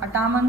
58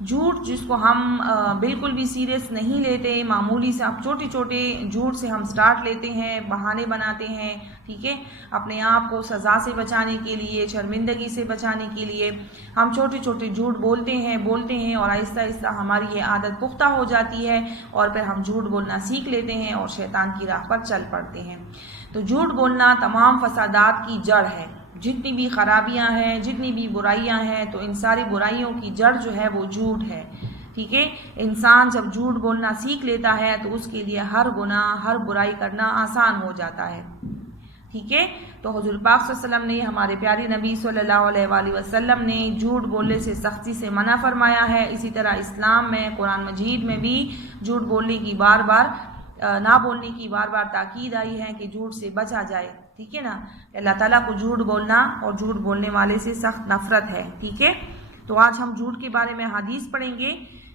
جھوٹ جس کو ہم بالکل بھی سیریس نہیں لیتے، معمولی سے اب چھوٹے چھوٹے جھوٹ سے ہم سٹارٹ لیتے ہیں، بہانے بناتے ہیں، ٹھیک ہے، اپنے آپ کو سزا سے بچانے کے لیے، شرمندگی سے بچانے کے لیے ہم چھوٹے چھوٹے جھوٹ بولتے ہیں اور آہستہ آہستہ ہماری یہ عادت پختہ ہو جاتی ہے اور پھر ہم جھوٹ بولنا سیکھ لیتے ہیں اور شیطان کی راہ پر چل پڑتے ہیں۔ تو جھوٹ بولنا تمام فسادات کی جڑ ہے، جتنی بھی خرابیاں ہیں، جتنی بھی برائیاں ہیں، تو ان ساری برائیوں کی جڑ جو ہے وہ جھوٹ ہے، ٹھیک ہے۔ انسان جب جھوٹ بولنا سیکھ لیتا ہے تو اس کے لیے ہر گناہ، ہر برائی کرنا آسان ہو جاتا ہے، ٹھیک ہے۔ تو حضور پاک صلی اللہ علیہ وسلم نے، ہمارے پیارے نبی صلی اللہ علیہ وآلہ وسلم نے جھوٹ بولنے سے سختی سے منع فرمایا ہے۔ اسی طرح اسلام میں، قرآن مجید میں بھی جھوٹ بولنے کی نہ بولنے کی بار بار تاکید آئی ہے کہ جھوٹ سے بچا جائے، ٹھیک ہے نا۔ اللہ تعالیٰ کو جھوٹ بولنا اور جھوٹ بولنے والے سے سخت نفرت ہے، ٹھیک ہے۔ تو آج ہم جھوٹ کے بارے میں حدیث پڑھیں گے،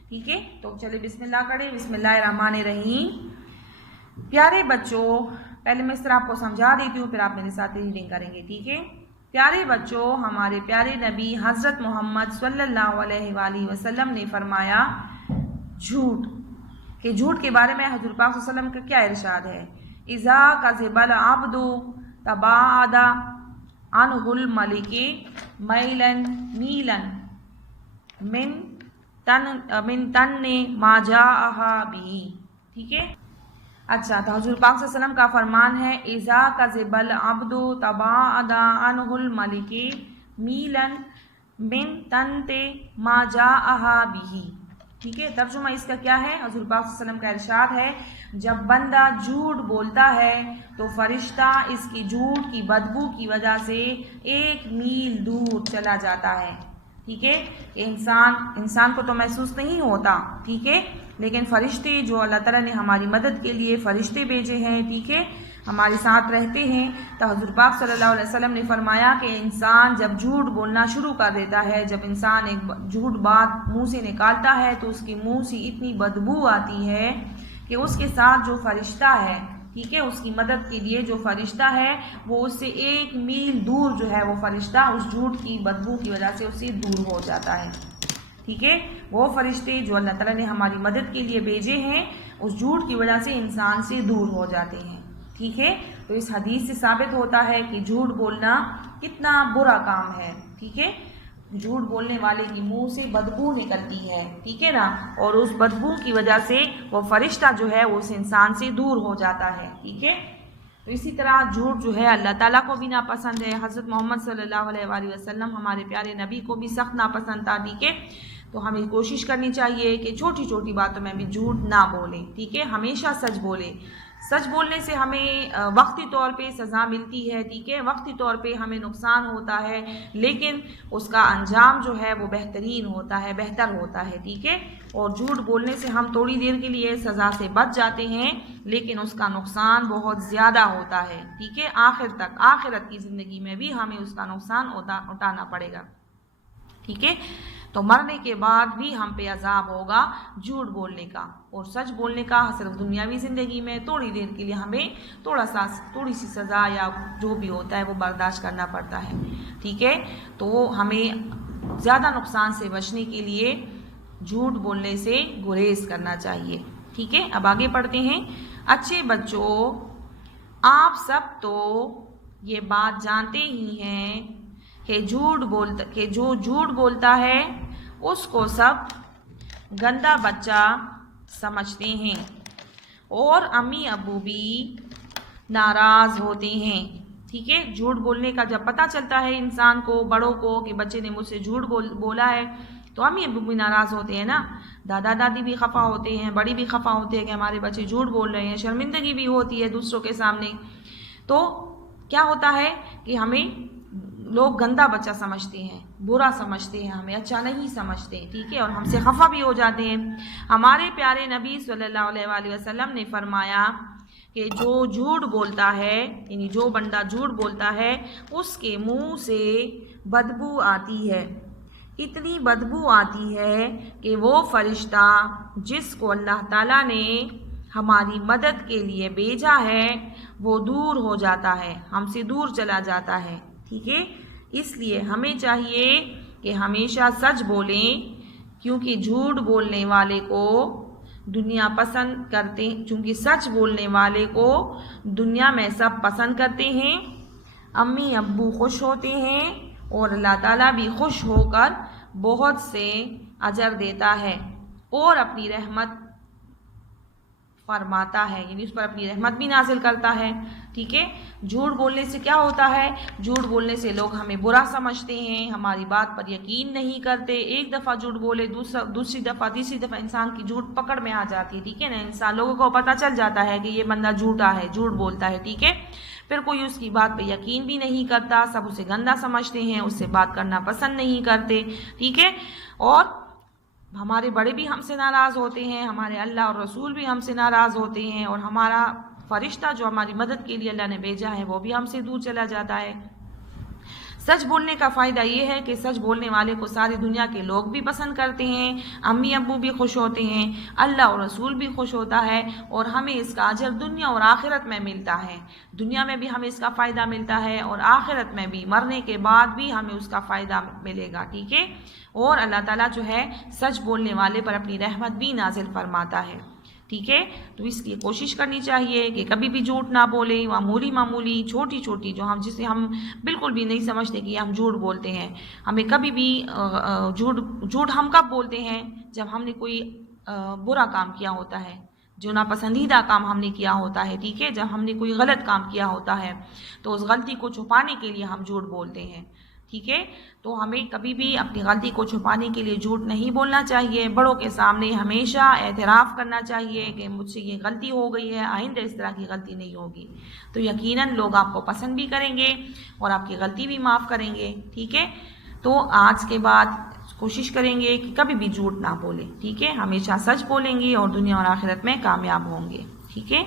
ٹھیک ہے۔ تو چلے بسم اللہ کریں۔ بسم اللہ الرحمن الرحیم۔ پیارے بچوں، پہلے میں اس طرح آپ کو سمجھا دیتی ہوں، پھر آپ میرے ساتھ ریڈنگ کریں گے، ٹھیک ہے۔ پیارے بچوں، ہمارے پیارے نبی حضرت محمد صلی اللہ علیہ وآلہ وسلم نے فرمایا جھوٹ، کہ جھوٹ کے بارے میں حضور پاک صلی اللہ علیہ وسلم کا کیا ارشاد ہے؟ اذا کذب العبد تباعد عنہ الملک میلا من تن ما جاء به، ٹھیک ہے۔ اچھا، تو حضور پاک صلی اللہ علیہ وسلم کا فرمان ہے اذا کذب العبد تباعد عنہ الملک میلا من تن ما جاء به، ٹھیک ہے۔ ترجمہ اس کا کیا ہے؟ حضور پاک صلی اللہ علیہ وسلم کا ارشاد ہے جب بندہ جھوٹ بولتا ہے تو فرشتہ اس کی جھوٹ کی بدبو کی وجہ سے 1 میل دور چلا جاتا ہے، ٹھیک ہے۔ انسان کو تو محسوس نہیں ہوتا، ٹھیک ہے، لیکن فرشتے جو اللہ تعالیٰ نے ہماری مدد کے لیے فرشتے بھیجے ہیں، ٹھیک ہے، ہمارے ساتھ رہتے ہیں۔ تو حضور پاک صلی اللہ علیہ وسلم نے فرمایا کہ انسان جب جھوٹ بولنا شروع کر دیتا ہے، جب انسان ایک جھوٹ بات منہ سے نکالتا ہے تو اس کے منہ سے اتنی بدبو آتی ہے کہ اس کے ساتھ جو فرشتہ ہے، ٹھیک ہے، اس کی مدد کے لیے جو فرشتہ ہے وہ اس سے 1 میل دور جو ہے وہ فرشتہ اس جھوٹ کی بدبو کی وجہ سے اس سے دور ہو جاتا ہے، ٹھیک ہے۔ وہ فرشتے جو اللہ تعالیٰ نے ہماری مدد کے لیے بھیجے ہیں اس جھوٹ کی وجہ سے انسان سے دور ہو جاتے ہیں، ٹھیک ہے۔ تو اس حدیث سے ثابت ہوتا ہے کہ جھوٹ بولنا کتنا برا کام ہے، ٹھیک ہے۔ جھوٹ بولنے والے کی منہ سے بدبو نکلتی ہے، ٹھیک ہے نا، اور اس بدبو کی وجہ سے وہ فرشتہ جو ہے وہ اس انسان سے دور ہو جاتا ہے، ٹھیک ہے۔ تو اسی طرح جھوٹ جو ہے اللہ تعالیٰ کو بھی ناپسند ہے، حضرت محمد صلی اللہ علیہ وآلہ وسلم ہمارے پیارے نبی کو بھی سخت ناپسند تھا، ٹھیک ہے۔ تو ہمیں کوشش کرنی چاہیے کہ چھوٹی چھوٹی باتوں میں بھی جھوٹ نہ بولیں، ٹھیک ہے، ہمیشہ سچ بولیں۔ سچ بولنے سے ہمیں وقتی طور پہ سزا ملتی ہے، ٹھیک ہے، وقتی طور پہ ہمیں نقصان ہوتا ہے، لیکن اس کا انجام جو ہے وہ بہترین ہوتا ہے، بہتر ہوتا ہے، ٹھیک ہے۔ اور جھوٹ بولنے سے ہم تھوڑی دیر کے لیے سزا سے بچ جاتے ہیں، لیکن اس کا نقصان بہت زیادہ ہوتا ہے، ٹھیک ہے، آخر تک، آخرت کی زندگی میں بھی ہمیں اس کا نقصان اٹھانا پڑے گا، ٹھیک ہے۔ تو مرنے کے بعد بھی ہم پہ عذاب ہوگا جھوٹ بولنے کا، اور سچ بولنے کا صرف دنیاوی زندگی میں تھوڑی دیر کے لیے ہمیں تھوڑی سی سزا یا جو بھی ہوتا ہے وہ برداشت کرنا پڑتا ہے، ٹھیک ہے۔ تو ہمیں زیادہ نقصان سے بچنے کے لیے جھوٹ بولنے سے گریز کرنا چاہیے، ٹھیک ہے۔ اب آگے پڑھتے ہیں۔ اچھے بچوں، آپ سب تو یہ بات جانتے ہی ہیں کہ جو جھوٹ بولتا ہے اس کو سب گندا بچہ سمجھتے ہیں اور امی ابو بھی ناراض ہوتے ہیں، ٹھیک ہے۔ جھوٹ بولنے کا جب پتہ چلتا ہے انسان کو، بڑوں کو، کہ بچے نے مجھ سے جھوٹ بولا ہے، تو امی ابو بھی ناراض ہوتے ہیں نا، دادا دادی بھی خفا ہوتے ہیں، بڑی بھی خفا ہوتے ہیں کہ ہمارے بچے جھوٹ بول رہے ہیں، شرمندگی بھی ہوتی ہے دوسروں کے سامنے۔ تو کیا ہوتا ہے کہ ہمیں لوگ گندا بچہ سمجھتے ہیں، برا سمجھتے ہیں، ہمیں اچھا نہیں سمجھتے، ٹھیک ہے، اور ہم سے خفا بھی ہو جاتے ہیں۔ ہمارے پیارے نبی صلی اللہ علیہ وآلہ وسلم نے فرمایا کہ جو جھوٹ بولتا ہے، یعنی جو بندہ جھوٹ بولتا ہے اس کے منہ سے بدبو آتی ہے، اتنی بدبو آتی ہے کہ وہ فرشتہ جس کو اللہ تعالیٰ نے ہماری مدد کے لیے بھیجا ہے وہ دور ہو جاتا ہے، ہم سے دور چلا جاتا ہے، ٹھیک ہے۔ اس لیے ہمیں چاہیے کہ ہمیشہ سچ بولیں، کیونکہ جھوٹ بولنے والے کو دنیا پسند کرتے، چونکہ سچ بولنے والے کو دنیا میں سب پسند کرتے ہیں، امی ابو خوش ہوتے ہیں اور اللہ تعالیٰ بھی خوش ہو کر بہت سے اجر دیتا ہے اور اپنی رحمت فرماتا ہے، یعنی اس پر اپنی رحمت بھی نازل کرتا ہے. ٹھیک ہے. جھوٹ بولنے سے کیا ہوتا ہے؟ جھوٹ بولنے سے لوگ ہمیں برا سمجھتے ہیں، ہماری بات پر یقین نہیں کرتے. ایک دفعہ جھوٹ بولے، دوسری دفعہ، تیسری دفعہ انسان کی جھوٹ پکڑ میں آ جاتی ہے. ٹھیک ہے نا. انسان لوگوں کو پتہ چل جاتا ہے کہ یہ بندہ جھوٹا ہے، جھوٹ بولتا ہے. ٹھیک ہے. پھر کوئی اس کی بات پہ یقین بھی نہیں کرتا، سب اسے گندا سمجھتے ہیں، اس سے بات کرنا پسند نہیں کرتے. ٹھیک ہے. اور ہمارے بڑے بھی ہم سے ناراض ہوتے ہیں، ہمارے اللہ اور رسول بھی ہم سے ناراض ہوتے ہیں، اور ہمارا فرشتہ جو ہماری مدد کے لیے اللہ نے بھیجا ہے وہ بھی ہم سے دور چلا جاتا ہے. سچ بولنے کا فائدہ یہ ہے کہ سچ بولنے والے کو ساری دنیا کے لوگ بھی پسند کرتے ہیں، امی ابو بھی خوش ہوتے ہیں، اللہ اور رسول بھی خوش ہوتا ہے، اور ہمیں اس کا اجر دنیا اور آخرت میں ملتا ہے. دنیا میں بھی ہمیں اس کا فائدہ ملتا ہے اور آخرت میں بھی، مرنے کے بعد بھی ہمیں اس کا فائدہ ملے گا. ٹھیک ہے. اور اللہ تعالیٰ جو ہے سچ بولنے والے پر اپنی رحمت بھی نازل فرماتا ہے. ٹھیک ہے. تو اس لیے کوشش کرنی چاہیے کہ کبھی بھی جھوٹ نہ بولیں. معمولی چھوٹی چھوٹی جو جسے ہم بالکل بھی نہیں سمجھتے کہ ہم جھوٹ بولتے ہیں، ہمیں کبھی بھی جھوٹ ہم کب بولتے ہیں؟ جب ہم نے کوئی برا کام کیا ہوتا ہے، جو ناپسندیدہ کام ہم نے کیا ہوتا ہے. ٹھیک ہے. جب ہم نے کوئی غلط کام کیا ہوتا ہے تو اس غلطی کو چھپانے کے لیے ہم جھوٹ بولتے ہیں. ٹھیک ہے. تو ہمیں کبھی بھی اپنی غلطی کو چھپانے کے لیے جھوٹ نہیں بولنا چاہیے. بڑوں کے سامنے ہمیشہ اعتراف کرنا چاہیے کہ مجھ سے یہ غلطی ہو گئی ہے، آئندہ اس طرح کی غلطی نہیں ہوگی. تو یقیناً لوگ آپ کو پسند بھی کریں گے اور آپ کی غلطی بھی معاف کریں گے. ٹھیک ہے. تو آج کے بعد کوشش کریں گے کہ کبھی بھی جھوٹ نہ بولیں. ٹھیک ہے. ہمیشہ سچ بولیں گے اور دنیا اور آخرت میں کامیاب ہوں گے. ٹھیک ہے.